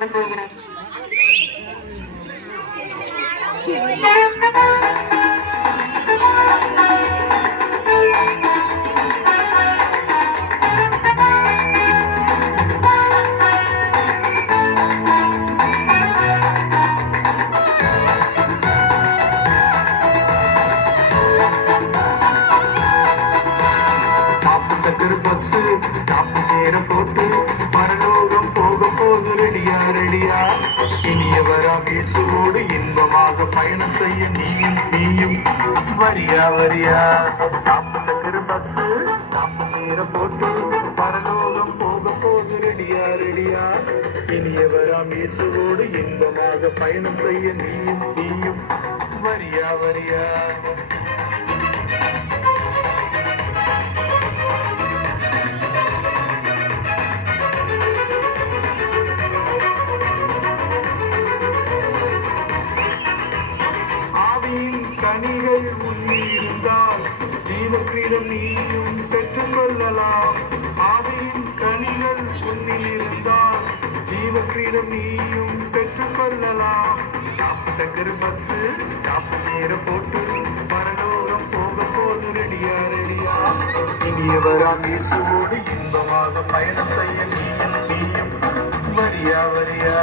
போகிறார். போட்டு பரலோகம் போக போது ரெடியா ரெடியா இனியவராம் இயேசுவோடு இன்பமாக பயணம் செய்ய நீயும் வரியா வரியா 40 பஸ் 40 போட்டு பரலோகம் போக போது ரெடியா ரெடியா இனியவராம் இயேசுவோடு இன்பமாக பயணம் செய்ய நீயும் வரியா வரியா. கனிகள் உன்னிருந்தால் ஜீவக்கிரீடம் நீயும் பெற்றுக்கொள்ளலாம். ஆவியின் கனிகள் உன்னிருந்தால் ஜீவக்கிரீடம் நீயும் பெற்றுக்கொள்ளலாம். 40 பஸ் 40 போட்டு பரலோகம் போக போது ரெடியா ரெடியா இனியவராம் இயேசுவோடு இன்பமாக பயணம் செய்ய நீயும் வரியா வரியா.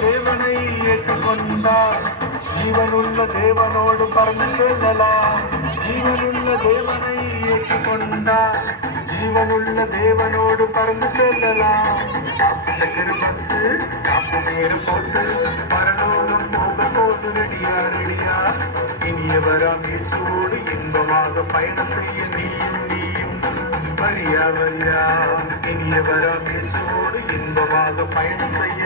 தேவனை ஏற்றுக்கொண்டால் ஜீவனுள்ள தேவனோடு பறந்து செல்லலாம். ஜீவனுள்ள தேவனை ஏற்றுக்கொண்டால் ஜீவனுள்ள தேவனோடு பறந்து செல்லலாம். 40 பஸ் 40 போட்டு பரலோகம் போக போது ரெடியா ரெடியா இனியவராம் இயேசுவோடு இன்பமாக பயணம் செய்ய நீயும் வரியா வரியா இனியவராம் இயேசுவோடு இன்பமாக பயணம் செய்ய